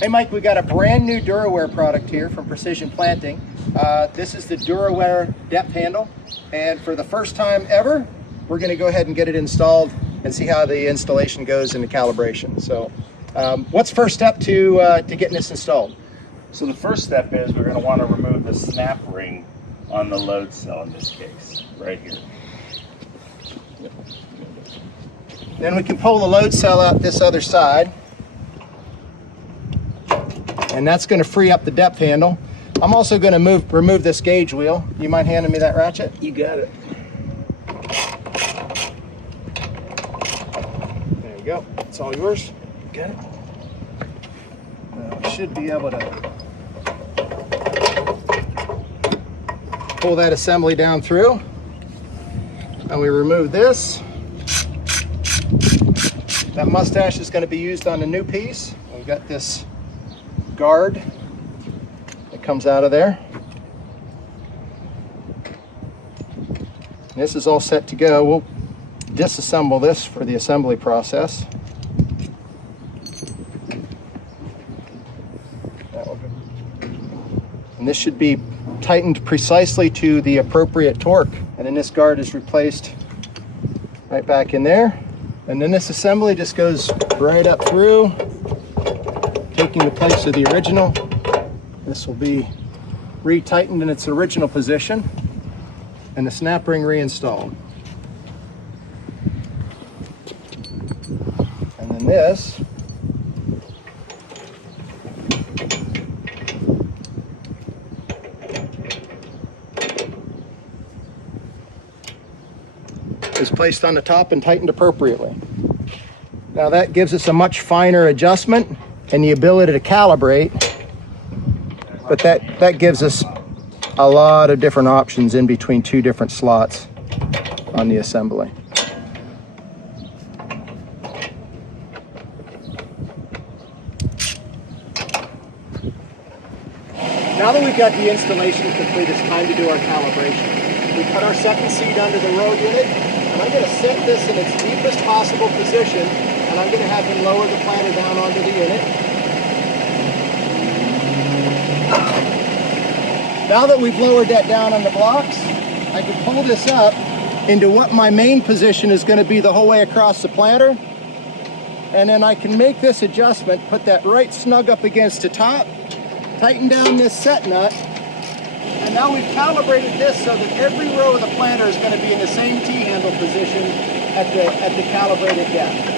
Hey Mike, we got a brand new DuraWear product here from Precision Planting. This is the DuraWear depth handle, and for the first time ever, we're going to go ahead and get it installed and see how the installation goes into calibration. So, what's the first step to getting this installed? So the first step is we're going to want to remove the snap ring on the load cell in this case, right here. Then we can pull the load cell out this other side. And that's going to free up the depth handle. I'm also going to remove this gauge wheel. You mind handing me that ratchet? You got it. There you go. It's all yours. Got it. I should be able to pull that assembly down through. And we remove this. That mustache is going to be used on the new piece. We've got this guard that comes out of there. This is all set to go. We'll disassemble this for the assembly process. And this should be tightened precisely to the appropriate torque. And then this guard is replaced right back in there. And then this assembly just goes right up through, taking the place of the original. This will be retightened in its original position and the snap ring reinstalled. And then this is placed on the top and tightened appropriately. Now that gives us a much finer adjustment and the ability to calibrate, but that gives us a lot of different options in between two different slots on the assembly. Now that we've got the installation complete, it's time to do our calibration. We put our second seat under the row unit, and I'm going to set this in its deepest possible position, and I'm going to have him lower the planter down onto the unit. Now that we've lowered that down on the blocks, I can pull this up into what my main position is going to be the whole way across the planter. And then I can make this adjustment, put that right snug up against the top, tighten down this set nut, and now we've calibrated this so that every row of the planter is going to be in the same T-handle position at the calibrated depth.